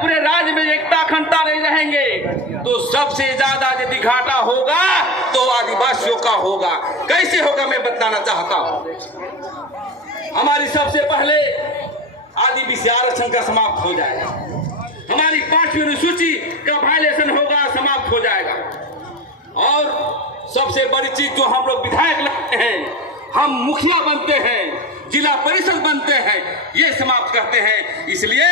पूरे राज्य में एकता अखंडता नहीं रहेंगे तो सबसे ज्यादा यदि घाटा होगा तो आदिवासियों का होगा। कैसे होगा मैं बताना चाहता हूं। हमारी सबसे पहले आदिवासी आरक्षण का समाप्त हो जाएगा, हमारी 5वीं अनुसूची का वायलेशन होगा, समाप्त हो जाएगा। और सबसे बड़ी चीज जो हम लोग विधायक लगते हैं, हम मुखिया बनते हैं, जिला परिषद बनते हैं, ये समाप्त करते हैं। इसलिए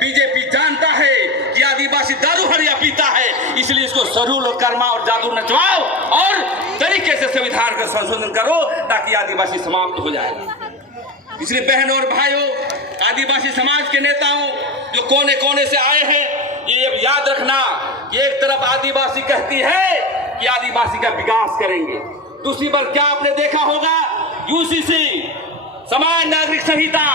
बीजेपी जानता है कि आदिवासी दारू हरिया पीता है, इसलिए इसको सरूल कर्मा और जादू नचवाओ और तरीके से संविधान का संशोधन करो ताकि आदिवासी समाप्त हो जाए। इसलिए बहनों और भाइयों, आदिवासी समाज के नेताओं जो कोने कोने से आए हैं, ये याद रखना कि एक तरफ आदिवासी कहती है कि आदिवासी का विकास करेंगे, दूसरी बार क्या आपने देखा होगा यूसीसी समान नागरिक संहिता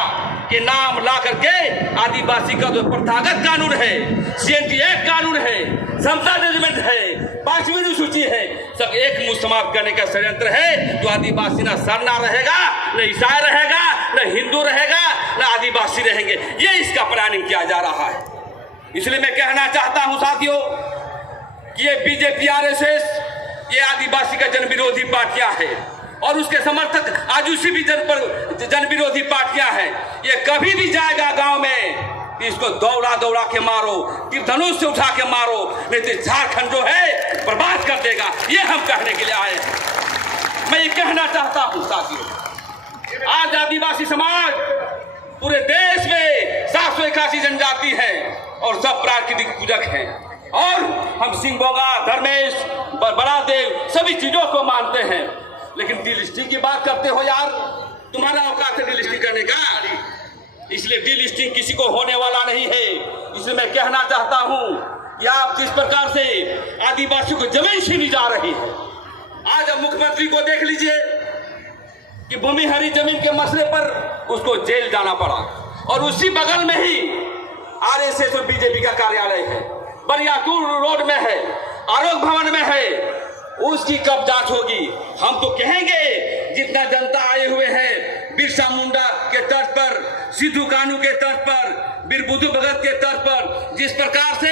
के नाम ला करके आदिवासी का जो प्रथागत कानून है, सीएनटी एक्ट कानून है, समता जजमेंट है, 5वीं अनुसूची है, सब एक मुंह समाप्त करने का षड्यंत्र है। तो आदिवासी ना सरना रहेगा, न ईसाई रहेगा, न हिंदू रहेगा, न आदिवासी रहेंगे। ये इसका प्लानिंग किया जा रहा है। इसलिए मैं कहना चाहता हूं साथियों कि ये बीजेपी आरएसएस ये आदिवासी का जन विरोधी पार्टियां है और उसके समर्थक आजुसी भी जन विरोधी पार्टियां हैं। ये कभी भी जाएगा गांव में, इसको दौड़ा दौड़ा के मारो, कि धनुष से उठा के मारो, नहीं तो झारखंड जो है बर्बाद कर देगा। ये हम कहने के लिए आए हैं। मैं ये कहना चाहता हूं साथियों, आज आदिवासी समाज पूरे देश में 781 जनजाति है और सब प्राकृतिक पूजक हैं और हम सिंह बोगा, धर्मेश, बड़ादेव सभी चीजों को मानते हैं। लेकिन डीलिस्टिंग की बात करते हो यार, तुम्हारा औकात है डीलिस्टिंग करने का? इसलिए डीलिस्टिंग किसी को होने वाला नहीं है। इसलिए मैं कहना चाहता हूं कि आप जिस प्रकार से आदिवासियों को जमीन छीनी जा रही है, आज अब मुख्यमंत्री को देख लीजिए कि भूमि हरी जमीन के मसले पर उसको जेल जाना पड़ा और उसी बगल में ही आरएसएस और बीजेपी का कार्यालय है, बरियातुर रोड में है, आरोग्य भवन में है। उसकी कब जांच होगी? हम तो कहेंगे जितना जनता आए हुए हैं बिरसा मुंडा के तर्ज पर, सिद्धू कानू के तर्ज पर, बीर बुद्धू भगत के तर्ज पर, जिस प्रकार से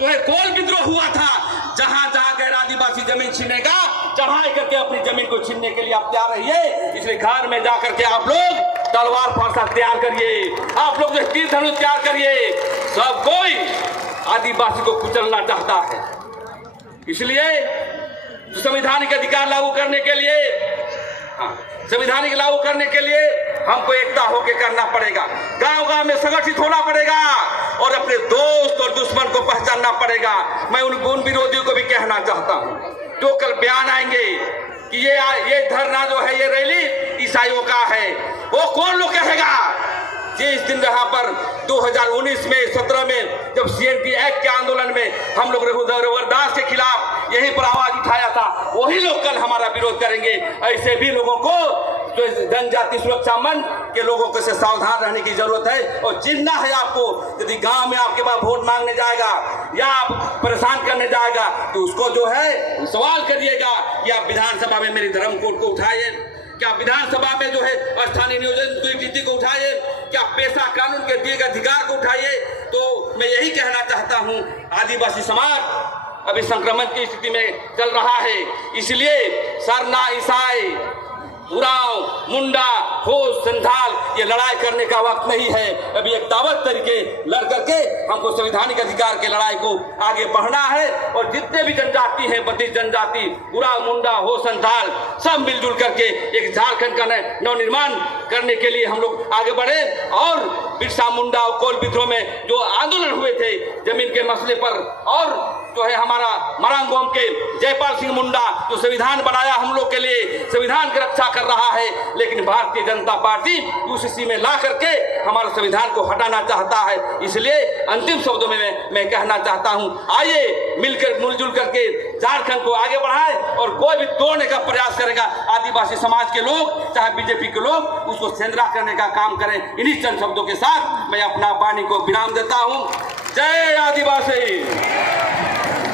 जो है कोल विद्रोह हुआ था, जहां जहां गैर आदिवासी जमीन छीनेगा, चढ़ाई करके अपनी जमीन को छीनने के लिए आप तैयार रहिए। इसलिए घर में जाकर के आप लोग तलवार फरसा तैयार करिए, आप लोग तीर धनुष तैयार करिए। सब कोई आदिवासी को कुचलना चाहता है। इसलिए संवैधानिक अधिकार लागू करने के लिए, संवैधानिक लागू करने के लिए हमको एकता होकर करना पड़ेगा, गांव गांव में संगठित होना पड़ेगा और अपने दोस्त और दुश्मन को पहचानना पड़ेगा। मैं उन विरोधियों को भी कहना चाहता हूं जो कल बयान आएंगे कि ये धरना जो है, ये रैली ईसाइयों का है, वो कौन लोग कहेगा? जिस दिन यहाँ पर 2019 में 17 में जब सीएनटी एक्ट के आंदोलन में हम लोग रघुदास के खिलाफ यहीं पर आवाज उठाया था, वही लोग कल हमारा विरोध करेंगे। ऐसे भी लोगों को जो जनजाति सुरक्षा मंच के लोगों को से सावधान रहने की जरूरत है। और चिन्हना है आपको, यदि गांव में आपके पास वोट मांगने जाएगा या आप परेशान करने जाएगा तो उसको जो है सवाल करिएगा कि आप विधानसभा में मेरी धर्म कोड को उठाइए, क्या विधानसभा में जो है स्थानीय नियोजन नीति को उठाइए, क्या पेशा कानून के दिए गए अधिकार को उठाइए। तो मैं यही कहना चाहता हूं, आदिवासी समाज अभी संक्रमण की स्थिति में चल रहा है। इसलिए सरना, ईसाई, उराव, मुंडा, होश, संथाल ये लड़ाई करने का वक्त नहीं है। अभी एक ताबत तरीके लड़ करके हमको संवैधानिक अधिकार के लड़ाई को आगे बढ़ना है और जितने भी जनजाति हैं, 32 जनजाति, उराव, मुंडा, होश, संथाल सब मिलजुल करके एक झारखंड का नवनिर्माण करने के लिए हम लोग आगे बढ़े। और बिरसा मुंडा और कोल विद्रोह में जो आंदोलन हुए थे जमीन के मसले पर, और जो है हमारा मरांगोम के जयपाल सिंह मुंडा जो संविधान बनाया हम लोग के लिए, संविधान की रक्षा कर रहा है, लेकिन भारतीय जनता पार्टी यूसीसी में ला करके हमारे संविधान को हटाना चाहता है। इसलिए अंतिम शब्दों में मैं कहना चाहता हूं, आइए मिलजुल करके झारखंड को आगे बढ़ाएं और कोई भी तोड़ने का प्रयास करेगा आदिवासी समाज के लोग, चाहे बीजेपी के लोग, उसको सेंधरा करने का काम करें। इन्हीं चंद शब्दों के साथ मैं अपना वाणी को विराम देता हूं। जय आदिवासी।